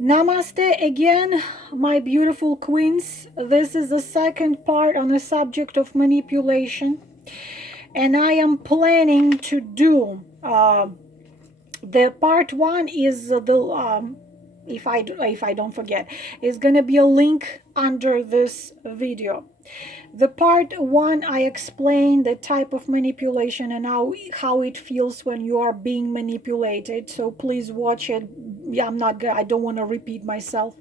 Namaste again, my beautiful queens. This is the second part on the subject of manipulation, and I am planning to do the part one is if I don't forget, is gonna be a link under this video. The part one, I explain the type of manipulation and how it feels when you are being manipulated. So please watch it. Yeah, I don't want to repeat myself.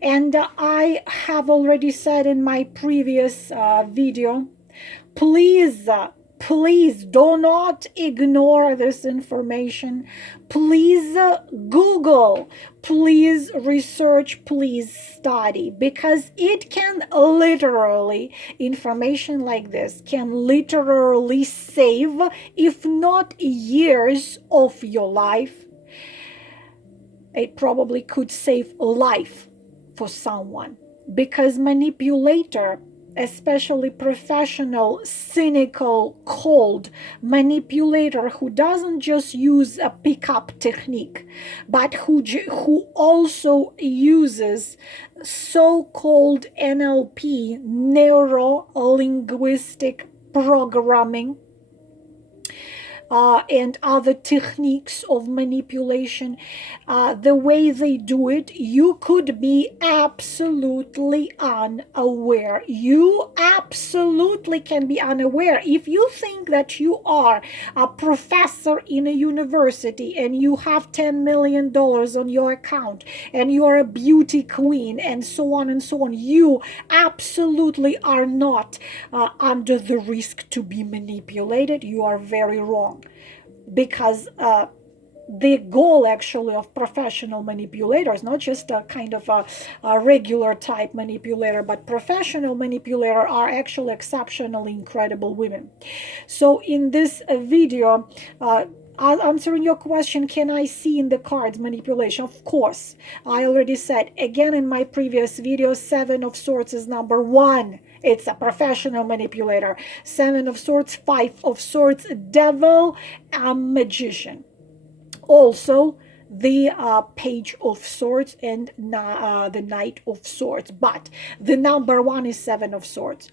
And I have already said in my previous video, please please do not ignore this information. Please Google, please research, please study, because it can literally, information like this can literally save, if not years of your life, it probably could save life for someone. Because manipulator, especially professional, cynical, cold manipulator who doesn't just use a pickup technique, but who also uses so-called NLP, neuro-linguistic programming, and other techniques of manipulation, the way they do it, you could be absolutely unaware. You absolutely can be unaware. If you think that you are a professor in a university and you have $10 million on your account and you are a beauty queen and so on and so on, you absolutely are not under the risk to be manipulated. You are very wrong. Because the goal actually of professional manipulators, not just a kind of a regular type manipulator, but professional manipulator, are actually exceptionally incredible women. So in this video, answering your question, can I see in the cards manipulation? Of course. I already said again in my previous video, Seven of Swords is number one. It's a professional manipulator. Seven of Swords, Five of Swords, Devil, a magician. Also, the Page of Swords and the Knight of Swords. But the number one is Seven of Swords.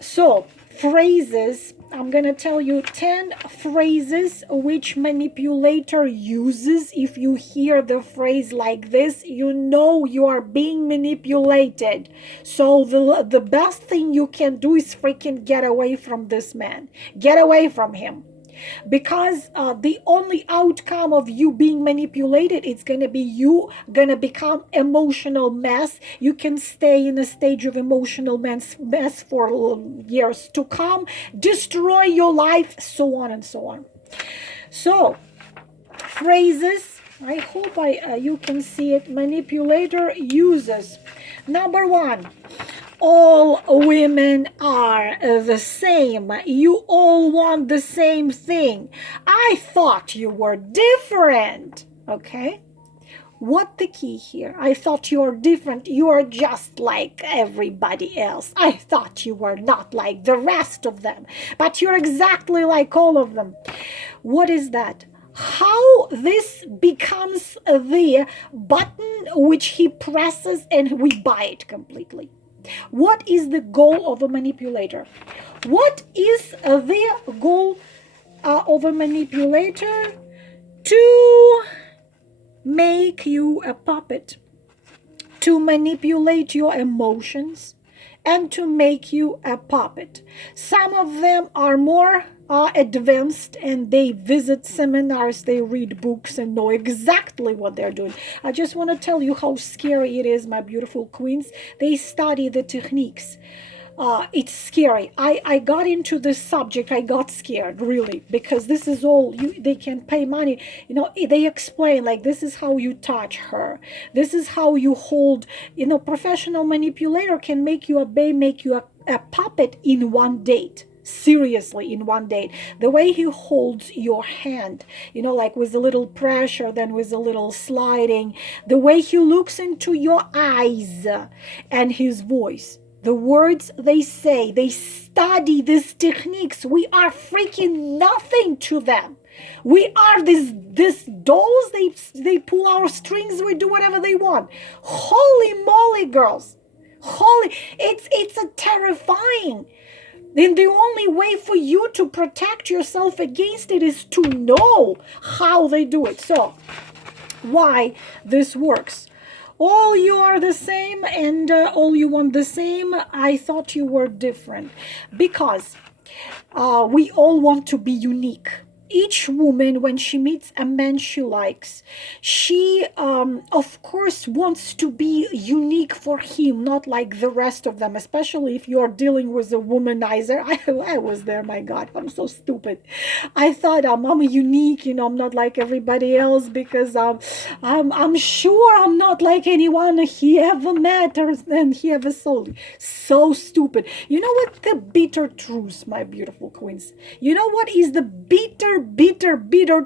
So, phrases, I'm going to tell you 10 phrases which manipulator uses. If you hear the phrase like this, you know you are being manipulated. So the best thing you can do is freaking get away from this man. Get away from him. Because the only outcome of you being manipulated, it's going to be you going to become emotional mess. You can stay in a stage of emotional mess for years to come, destroy your life, so on and so on. So, phrases, I hope you can see it, manipulator uses. Number one, all women are the same. You all want the same thing. I thought you were different. Okay? What the key here? I thought you were different. You are just like everybody else. I thought you were not like the rest of them, but you're exactly like all of them. What is that? How this becomes the button which he presses and we buy it completely. What is the goal of a manipulator? What is the goal of a manipulator? To make you a puppet, to manipulate your emotions, and to make you a puppet. Some of them are more advanced and they visit seminars, they read books and know exactly what they're doing. I just want to tell you how scary it is, my beautiful queens. They study the techniques. It's scary. I got into this subject. I got scared, really, because this is all they can pay money. You know, they explain like this is how you touch her. This is how you hold. You know, professional manipulator can make you obey, make you a puppet in one date. Seriously, in one date. The way he holds your hand, you know, like with a little pressure, then with a little sliding. The way he looks into your eyes and his voice. The words they say, they study these techniques. We are freaking nothing to them. We are these dolls. They pull our strings. We do whatever they want. Holy moly, girls! Holy, it's a terrifying. And the only way for you to protect yourself against it is to know how they do it. So, why this works? All you are the same, and all you want the same. I thought you were different, because we all want to be unique. Each woman, when she meets a man she likes, she, of course, wants to be unique for him, not like the rest of them, especially if you're dealing with a womanizer. I was there, my God, I'm so stupid. I thought I'm unique, I'm not like everybody else, because I'm sure I'm not like anyone he ever met and he ever saw. So stupid. You know what the bitter truth, my beautiful queens? You know what is the bitter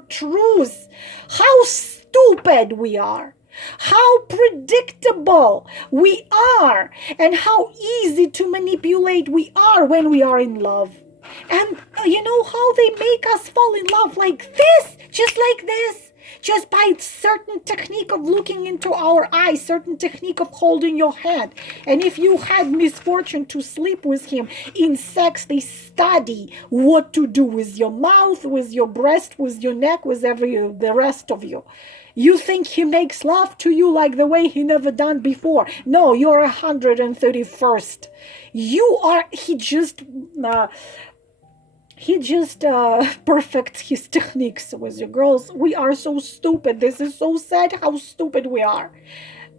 truth? How stupid we are, how predictable we are, and how easy to manipulate we are when we are in love. And you know how they make us fall in love like this, just like this, just by certain technique of looking into our eyes, certain technique of holding your hand. And if you had misfortune to sleep with him, in sex they study what to do with your mouth, with your breast, with your neck, with the rest of you. You think he makes love to you like the way he never done before? No, you're 131st. He just perfects his techniques with you. Girls, we are so stupid. This is so sad how stupid we are.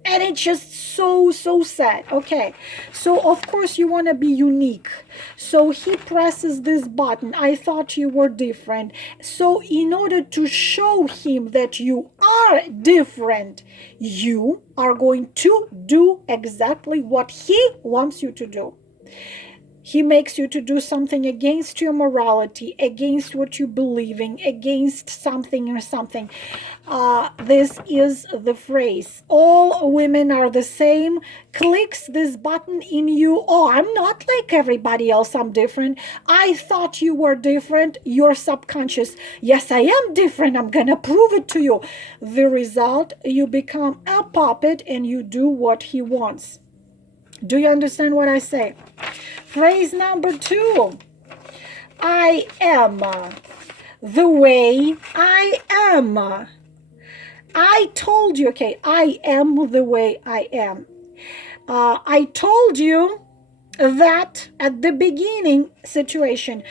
And it's just so sad. Okay, so of course you want to be unique. So he presses this button. I thought you were different. So in order to show him that you are different, you are going to do exactly what he wants you to do. He makes you to do something against your morality, against what you believe in, against something or something. This is the phrase. All women are the same. Clicks this button in you. Oh, I'm not like everybody else. I'm different. I thought you were different. Your subconscious. Yes, I am different. I'm going to prove it to you. The result, you become a puppet and you do what he wants. Do you understand what I say? Phrase number 2. I am the way I am. I told you, okay, I am the way I am. I told you that at the beginning situation,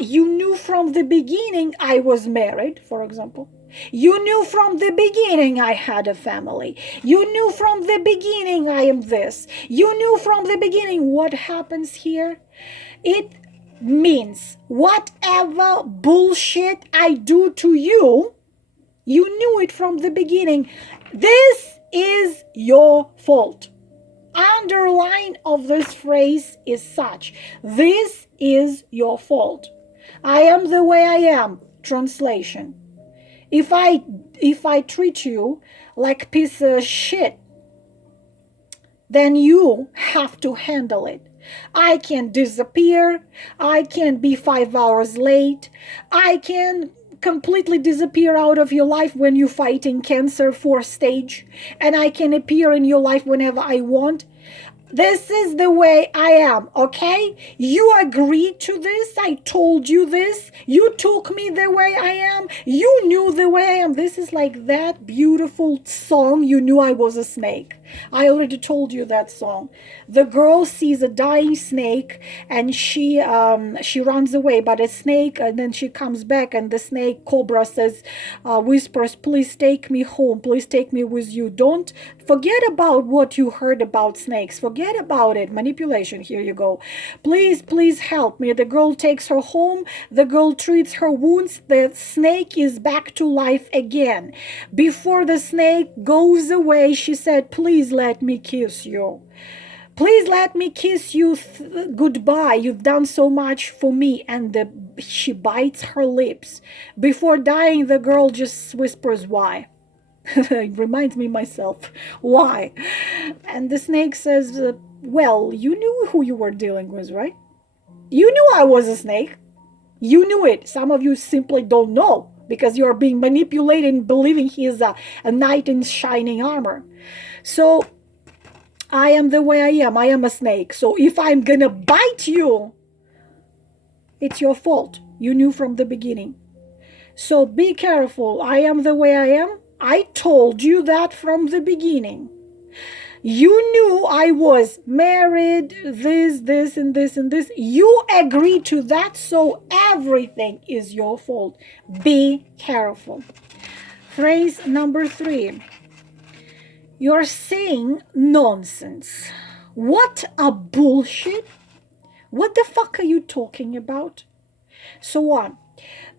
you knew from the beginning I was married, for example. You knew from the beginning I had a family. You knew from the beginning I am this. You knew from the beginning. What happens here? It means whatever bullshit I do to you, you knew it from the beginning. This is your fault. Underline of this phrase is such. This is your fault. I am the way I am. Translation. If I treat you like piece of shit, then you have to handle it. I can disappear. I can be 5 hours late. I can completely disappear out of your life when you're fighting cancer 4th stage. And I can appear in your life whenever I want. This is the way I am, okay? You agreed to this. I told you this. You took me the way I am. You knew the way I am. This is like that beautiful song, You Knew I Was a Snake. I already told you that song. The girl sees a dying snake and she runs away, but a snake, and then she comes back and the snake cobra says, whispers, please take me home. Please take me with you. Don't forget about what you heard about snakes. Forget about it. Manipulation. Here you go. Please help me. The girl takes her home. The girl treats her wounds. The snake is back to life again. Before the snake goes away, she said, please let me kiss you. Please let me kiss you goodbye. You've done so much for me. And she bites her lips. Before dying, the girl just whispers, why? It reminds me myself. Why? And the snake says, well, you knew who you were dealing with, right? You knew I was a snake. You knew it. Some of you simply don't know because you're being manipulated and believing he is a knight in shining armor. So I am the way I am. I am a snake. So if I'm gonna bite you, it's your fault. You knew from the beginning. So be careful. I am the way I am. I told you that from the beginning. You knew I was married, this, and this, and this. You agreed to that, so everything is your fault. Be careful. Phrase number 3. You're saying nonsense. What a bullshit. What the fuck are you talking about? So on.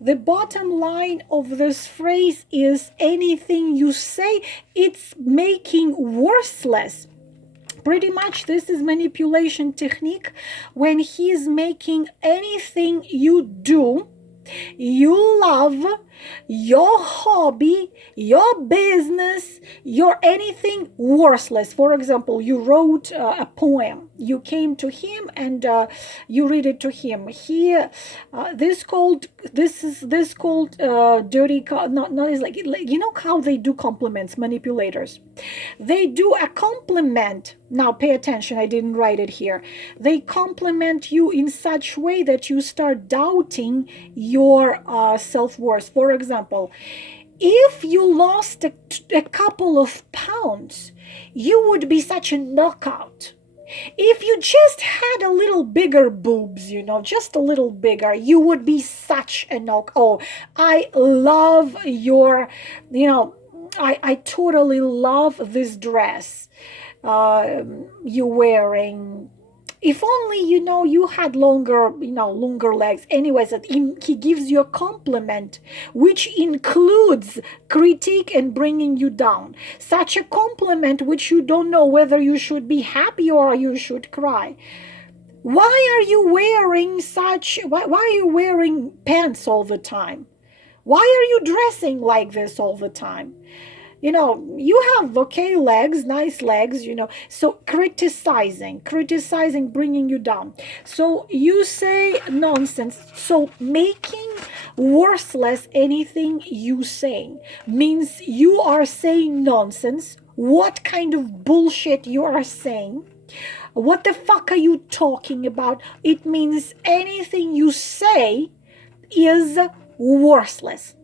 The bottom line of this phrase is anything you say, it's making worthless. Pretty much this is manipulation technique when he's making anything you do, you love, your hobby, your business, your anything worthless. For example, you wrote a poem. You came to him and you read it to him. This is called dirty. Not is like you know how they do compliments. Manipulators, they do a compliment. Now pay attention. I didn't write it here. They compliment you in such way that you start doubting your self-worth. For example, if you lost a couple of pounds, you would be such a knockout. If you just had a little bigger boobs, just a little bigger, you would be such a knock. Oh, I love your, I totally love this dress you're wearing. If only, you had longer legs. Anyways, he gives you a compliment, which includes critique and bringing you down. Such a compliment which you don't know whether you should be happy or you should cry. Why are you wearing why are you wearing pants all the time? Why are you dressing like this all the time? You have legs, nice legs, so criticizing, bringing you down. So you say nonsense. So making worthless anything you saying means you are saying nonsense. What kind of bullshit you are saying? What the fuck are you talking about? It means anything you say is worthless.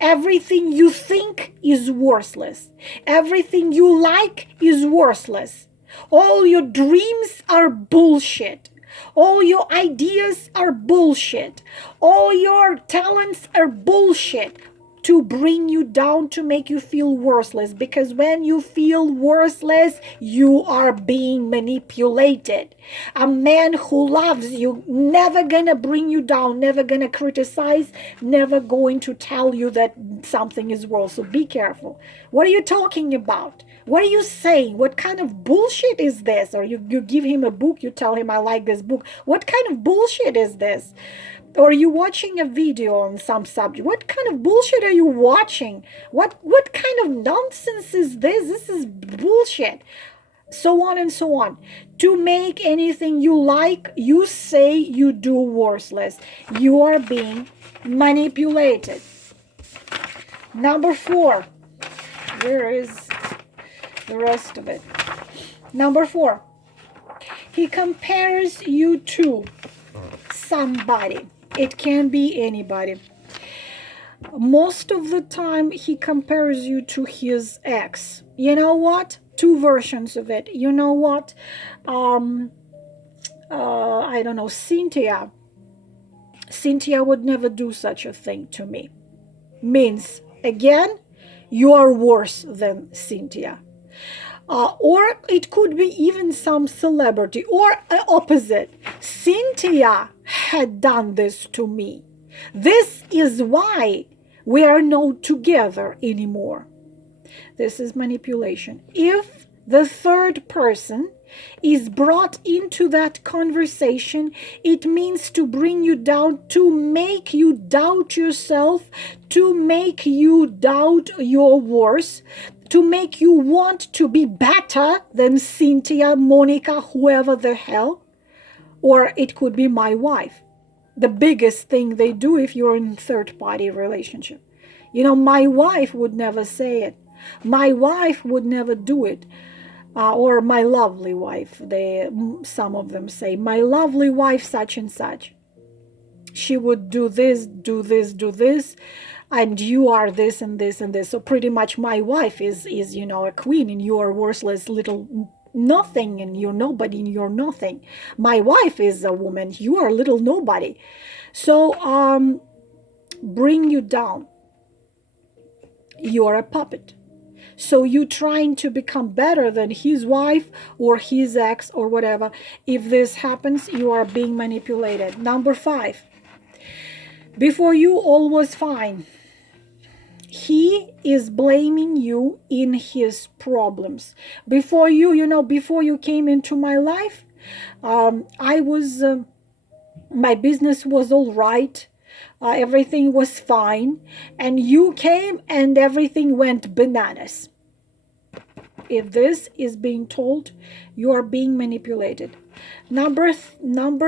Everything you think is worthless. Everything you like is worthless. All your dreams are bullshit. All your ideas are bullshit. All your talents are bullshit to bring you down, to make you feel worthless. Because when you feel worthless, you are being manipulated. A man who loves you never gonna bring you down, never gonna criticize, never going to tell you that something is wrong. So be careful. What are you talking about? What are you saying? What kind of bullshit is this? Or you give him a book, you tell him, I like this book. What kind of bullshit is this? Or are you watching a video on some subject? What kind of bullshit are you watching? What kind of nonsense is this? This is bullshit. So on and so on. To make anything you like, you say, you do worthless. You are being manipulated. Number 4. Where is the rest of it? Number 4. He compares you to somebody. It can be anybody. Most of the time, he compares you to his ex. You know what? 2 versions of it. You know what? I don't know, Cynthia. Cynthia would never do such a thing to me. Means, again, you are worse than Cynthia. Or it could be even some celebrity, or opposite. Cynthia had done this to me. This is why we are not together anymore. This is manipulation. If the third person is brought into that conversation, it means to bring you down, to make you doubt yourself, to make you doubt your worth, to make you want to be better than Cynthia, Monica, whoever the hell. Or it could be my wife. the biggest thing they do if you're in third party relationship. You know, my wife would never say it. My wife would never do it. Or my lovely wife, some of them say, my lovely wife such and such. She would do this, do this, do this, and you are this and this and this. So pretty much my wife is you know, a queen, and you are worthless little nothing, and you're nobody, and you're nothing. My wife is a woman, you are little nobody. So bring you down. You are a puppet. So you trying to become better than his wife or his ex or whatever. If this happens, you are being manipulated. Number 5. Before you, all was fine. He is blaming you in his problems. Before you, you know, before you came into my life, I was, my business was all right. Everything was fine. And you came and everything went bananas. If this is being told, you are being manipulated. Number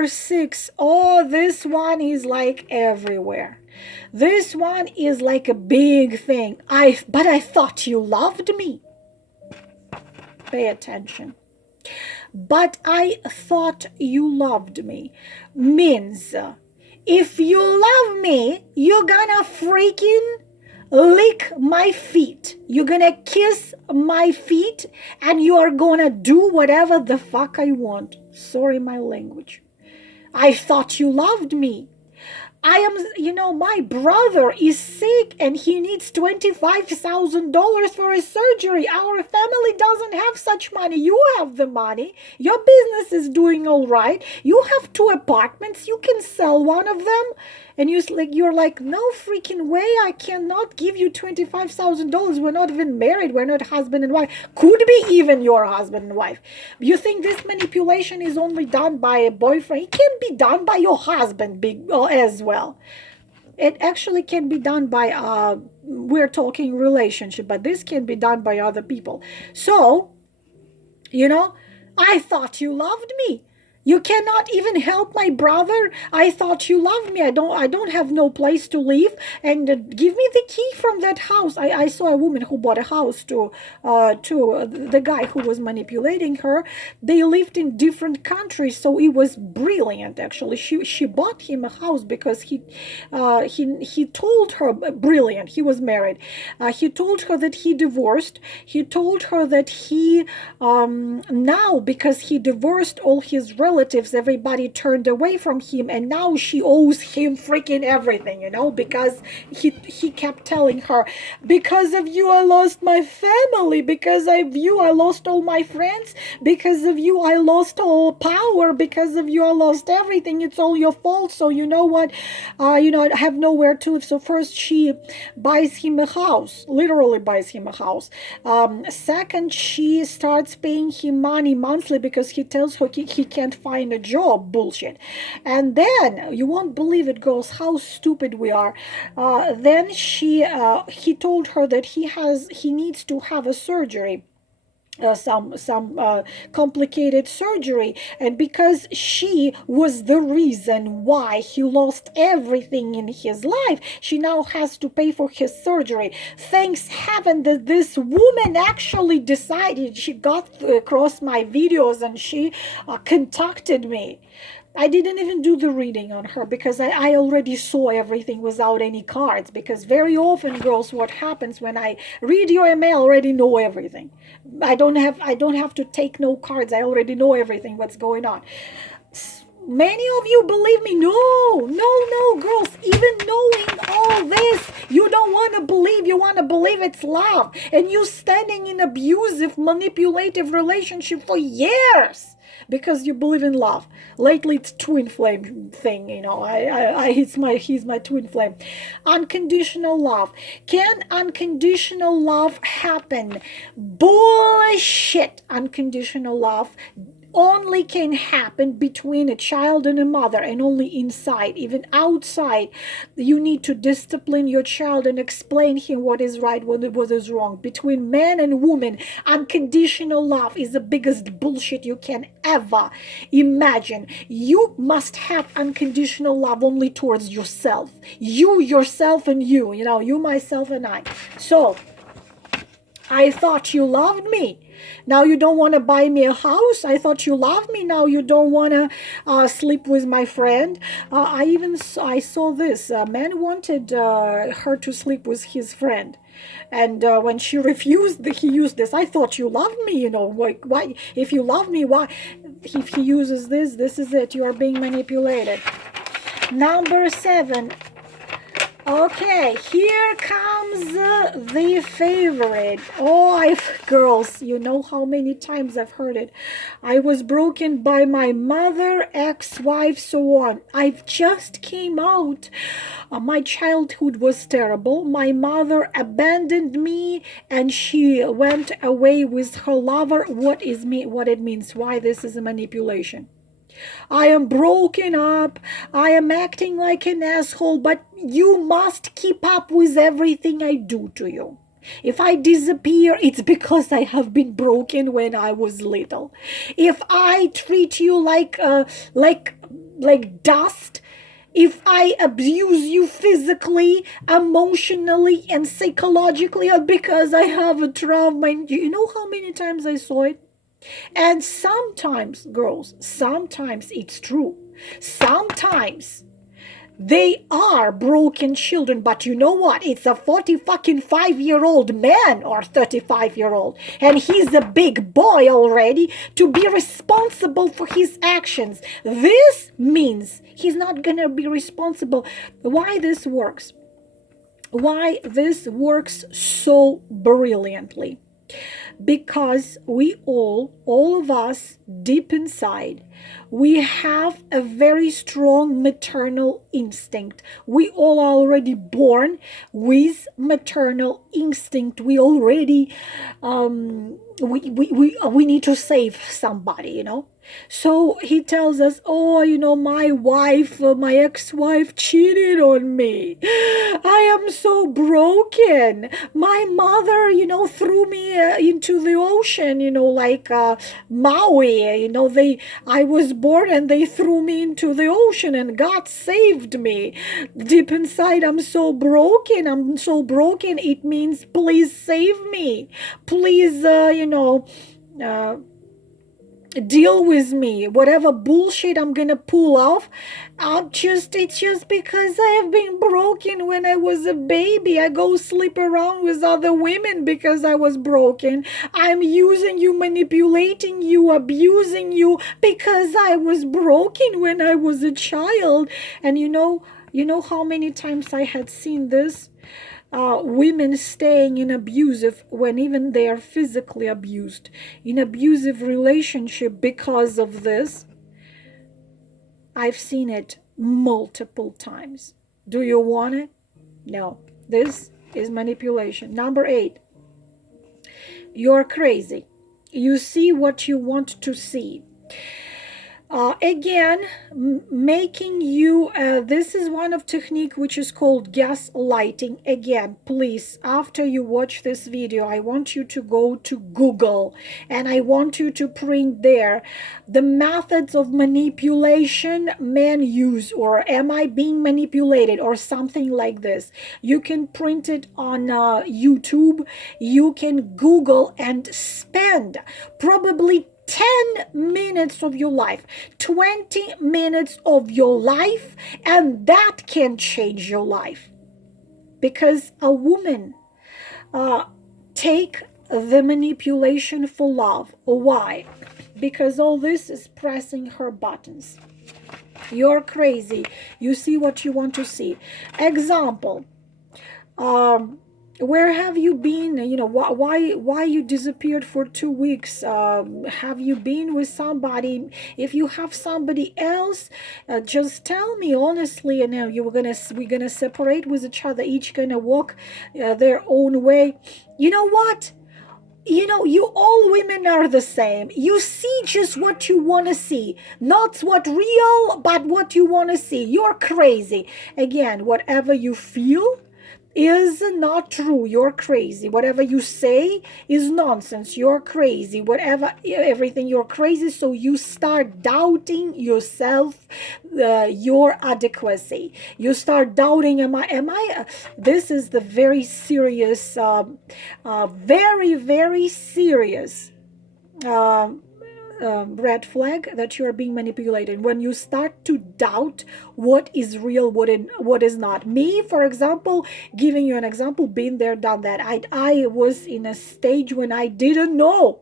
6. Oh, this one is like everywhere. This one is like a big thing. But I thought you loved me. Pay attention. But I thought you loved me means if you love me, you're gonna freaking lick my feet. You're gonna kiss my feet, and you are gonna do whatever the fuck I want. Sorry, my language. I thought you loved me. I am, you know, my brother is sick and he needs $25,000 for his surgery. Our family doesn't have such money. You have the money. Your business is doing all right. You have 2 apartments. You can sell one of them. And you're like, no freaking way. I cannot give you $25,000. We're not even married. We're not husband and wife. Could be even your husband and wife. You think this manipulation is only done by a boyfriend? It can be done by your husband as well. It actually can be done by, we're talking relationship, but this can be done by other people. So, you know, I thought you loved me. You cannot even help my brother. I thought you loved me. I don't have no place to live. And give me the key from that house. I saw a woman who bought a house to the guy who was manipulating her. They lived in different countries, so it was brilliant. Actually, she bought him a house because he told her, brilliant. He was married. He told her that he divorced. He told her that he now, because he divorced all his relatives, everybody turned away from him, and now she owes him freaking everything, you know, because he kept telling her, because of you I lost my family, because of you I lost all my friends, because of you I lost all power, because of you I lost everything, it's all your fault. So you know what, I have nowhere to live. So first she buys him a house, literally buys him a house. Second, she starts paying him money monthly because he tells her he can't find a job. Bullshit. And then, you won't believe it, girls, how stupid we are. Then he told her that he needs to have a surgery. Some complicated surgery, and because she was the reason why he lost everything in his life, she now has to pay for his surgery. Thanks heaven that this woman actually decided, she got across my videos and she contacted me. I didn't even do the reading on her because I already saw everything without any cards, because very often, girls, what happens when I read your email, I already know everything. I don't have to take no cards. I already know everything what's going on. Many of you believe me. No, girls, even knowing all this, you don't want to believe. You want to believe it's love, and you standing in abusive, manipulative relationship for years because you believe in love. Lately, it's twin flame thing, you know. He's my twin flame. Unconditional love. Can unconditional love happen? Bullshit. Unconditional love only can happen between a child and a mother, and only inside. Even outside, you need to discipline your child and explain him what is right, what is wrong. Between man and woman, unconditional love is the biggest bullshit you can ever imagine. You must have unconditional love only towards yourself. You, yourself, and you, you, myself, and I. So I thought you loved me. Now you don't want to buy me a house. I thought you loved me. Now you don't want to sleep with my friend. I saw this. A man wanted her to sleep with his friend. And when she refused, he used this. I thought you loved me, why, if you love me, why? If he uses this is it. You are being manipulated. Number 7. Okay, here comes the favorite. Oh, girls, you know how many times I've heard it. I was broken by my mother, ex-wife, so on. I've just came out. My childhood was terrible. My mother abandoned me and she went away with her lover. What it means? Why this is a manipulation? I am broken up. I am acting like an asshole, but you must keep up with everything I do to you. If I disappear, it's because I have been broken when I was little. If I treat you like dust, if I abuse you physically, emotionally, and psychologically, because I have a trauma, you know how many times I saw it? And sometimes, girls, sometimes it's true. Sometimes they are broken children, but you know what? It's a 45-year-old man or 35-year-old, and he's a big boy already to be responsible for his actions. This means he's not gonna be responsible. Why this works? Why this works so brilliantly? Because we all of us, deep inside, we have a very strong maternal instinct. We all are already born with maternal instinct. We already we need to save somebody, So he tells us, oh, my wife, my ex-wife cheated on me. I am so broken. My mother, threw me into the ocean, like Maui, I was born and they threw me into the ocean and God saved me. Deep inside, I'm so broken. It means, please save me. Please, deal with me. Whatever bullshit I'm gonna pull off, it's just because I have been broken when I was a baby. I go sleep around with other women because I was broken. I'm using you, manipulating you, abusing you because I was broken when I was a child. And you know how many times I had seen this? Women staying in abusive, when even they are physically abused, in abusive relationship because of this. I've seen it multiple times. Do you want it? No. This is manipulation. Number 8. You're crazy. You see what you want to see. Again, making you, this is one of technique which is called gaslighting. Again, please, after you watch this video, I want you to go to Google and I want you to print there the methods of manipulation men use, or am I being manipulated, or something like this. You can print it on YouTube. You can Google and spend probably 10 minutes of your life, 20 minutes of your life, and that can change your life. Because a woman take the manipulation for love. Why? Because all this is pressing her buttons. You're crazy. You see what you want to see. Example. Where have you been? Why you disappeared for 2 weeks? Have you been with somebody? If you have somebody else, just tell me honestly. And we're gonna separate with each other. Each gonna walk their own way. You know what? you all women are the same. You see just what you want to see, not what real, but what you want to see. You're crazy. Again, whatever you feel is not true. You're crazy. Whatever you say is nonsense. You're crazy. Whatever, everything, you're crazy. So you start doubting yourself, your adequacy. You start doubting, am I, this is the very serious, very, very serious, uh, red flag that you are being manipulated. When you start to doubt what is real, what is not. Me, for example, giving you an example, been there, done that. I was in a stage when I didn't know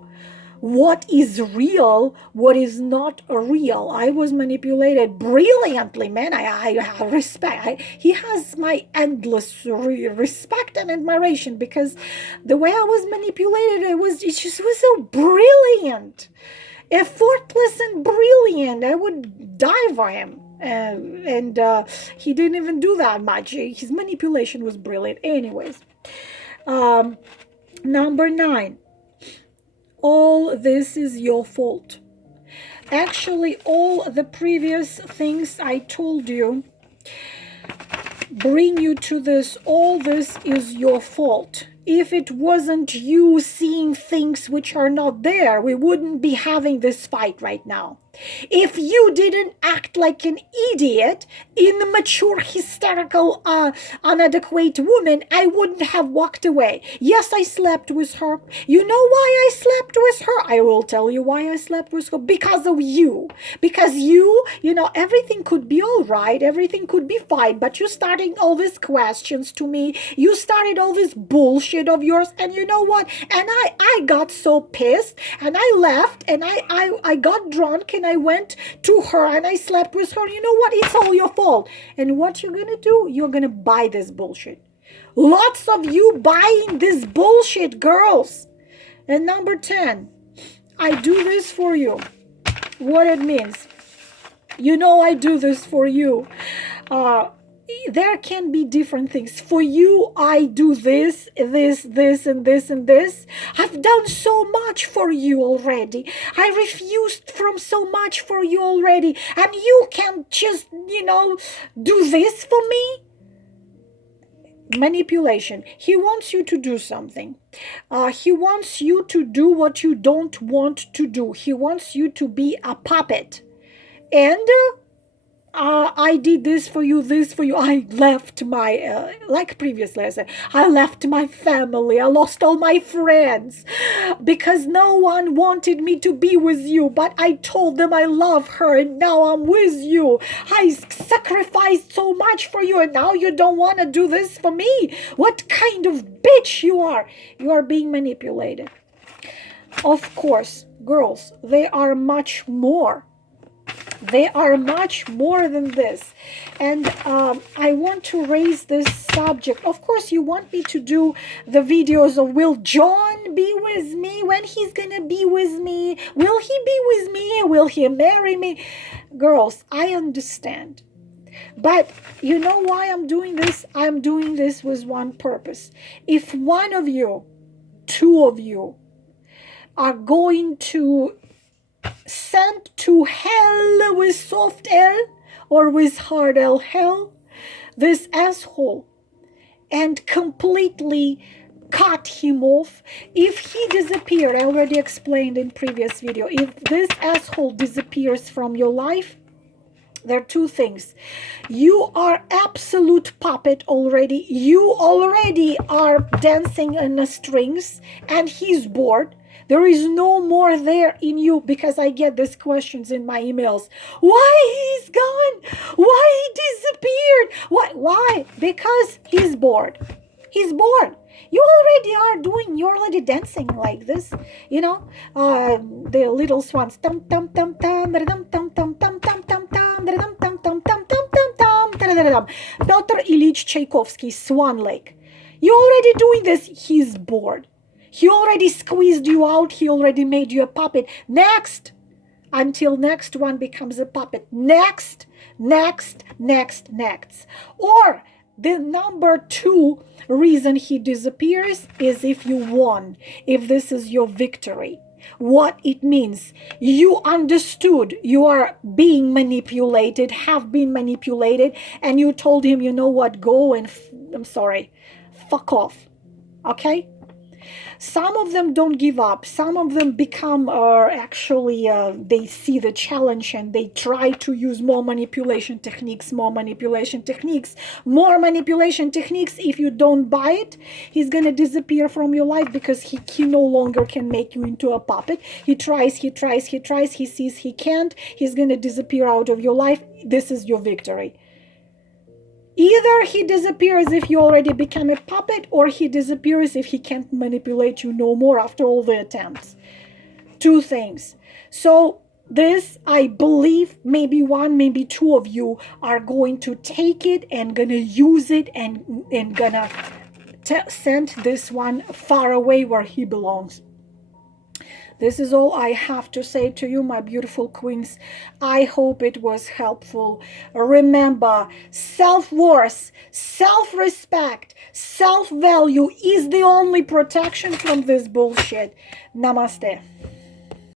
what is real, what is not real. I was manipulated brilliantly, man. I respect. He has my endless respect and admiration, because the way I was manipulated, it just was so brilliant, effortless and brilliant. I would die for him. And he didn't even do that much. His manipulation was brilliant. Anyways, number 9. All this is your fault. Actually, all the previous things I told you bring you to this. All this is your fault. If it wasn't you seeing things which are not there, we wouldn't be having this fight right now. If you didn't act like an idiot, immature, hysterical, inadequate woman, I wouldn't have walked away. Yes, I slept with her. You know why I slept with her? I will tell you why I slept with her. Because of you. Because you know, everything could be all right. Everything could be fine. But you starting all these questions to me. You started all this bullshit of yours. And you know what? And I got so pissed. And I left. And I got drunk. And I went to her and I slept with her. You know what? It's all your fault. And what you're gonna do? You're gonna buy this bullshit. Lots of you buying this bullshit, girls. And number 10, I do this for you. What it means? You know I do this for you. There can be different things. For you, I do this, and this, and this. I've done so much for you already. I refused from so much for you already. And you can just, do this for me? Manipulation. He wants you to do something. He wants you to do what you don't want to do. He wants you to be a puppet. And I did this for you, I left my, like previously I said, I left my family, I lost all my friends, because no one wanted me to be with you, but I told them I love her, and now I'm with you. I sacrificed so much for you, and now you don't want to do this for me? What kind of bitch you are? You are being manipulated. Of course, girls, they are much more. They are much more than this. And I want to raise this subject. Of course, you want me to do the videos of, will John be with me? When he's gonna be with me? Will he be with me? Will he marry me? Girls, I understand. But you know why I'm doing this? I'm doing this with one purpose. If one of you, 2 of you, are going to sent to hell with soft L or with hard L, hell, this asshole, and completely cut him off. If he disappeared, I already explained in previous video, if this asshole disappears from your life, there are 2 things. You are absolute puppet already. You already are dancing on the strings, and he's bored. There is no more there in you, because I get these questions in my emails. Why he's gone? Why he disappeared? Why? Because he's bored. He's bored. You're already dancing like this, the little swans. Tum tum tum tum tum tum tum tum tum tum tum tum tum tum tum tum tum. Pyotr Ilyich Tchaikovsky, Swan Lake. You're already doing this. He's bored. He already squeezed you out. He already made you a puppet. Next, until next one becomes a puppet. Next. Or The number 2 reason he disappears is if you won, if this is your victory. What it means, you understood you are being manipulated, have been manipulated, and you told him, you know what, go and fuck off. Okay? Some of them don't give up. Some of them become they see the challenge and they try to use more manipulation techniques. If you don't buy it, he's going to disappear from your life because he no longer can make you into a puppet. He tries. He sees he can't. He's going to disappear out of your life. This is your victory. Either he disappears if you already become a puppet, or he disappears if he can't manipulate you no more after all the attempts. 2 things. So this, I believe, maybe 1, maybe 2 of you are going to take it and gonna use it and gonna send this one far away where he belongs. This is all I have to say to you, my beautiful queens. I hope it was helpful. Remember, self-worth, self-respect, self-value is the only protection from this bullshit. Namaste.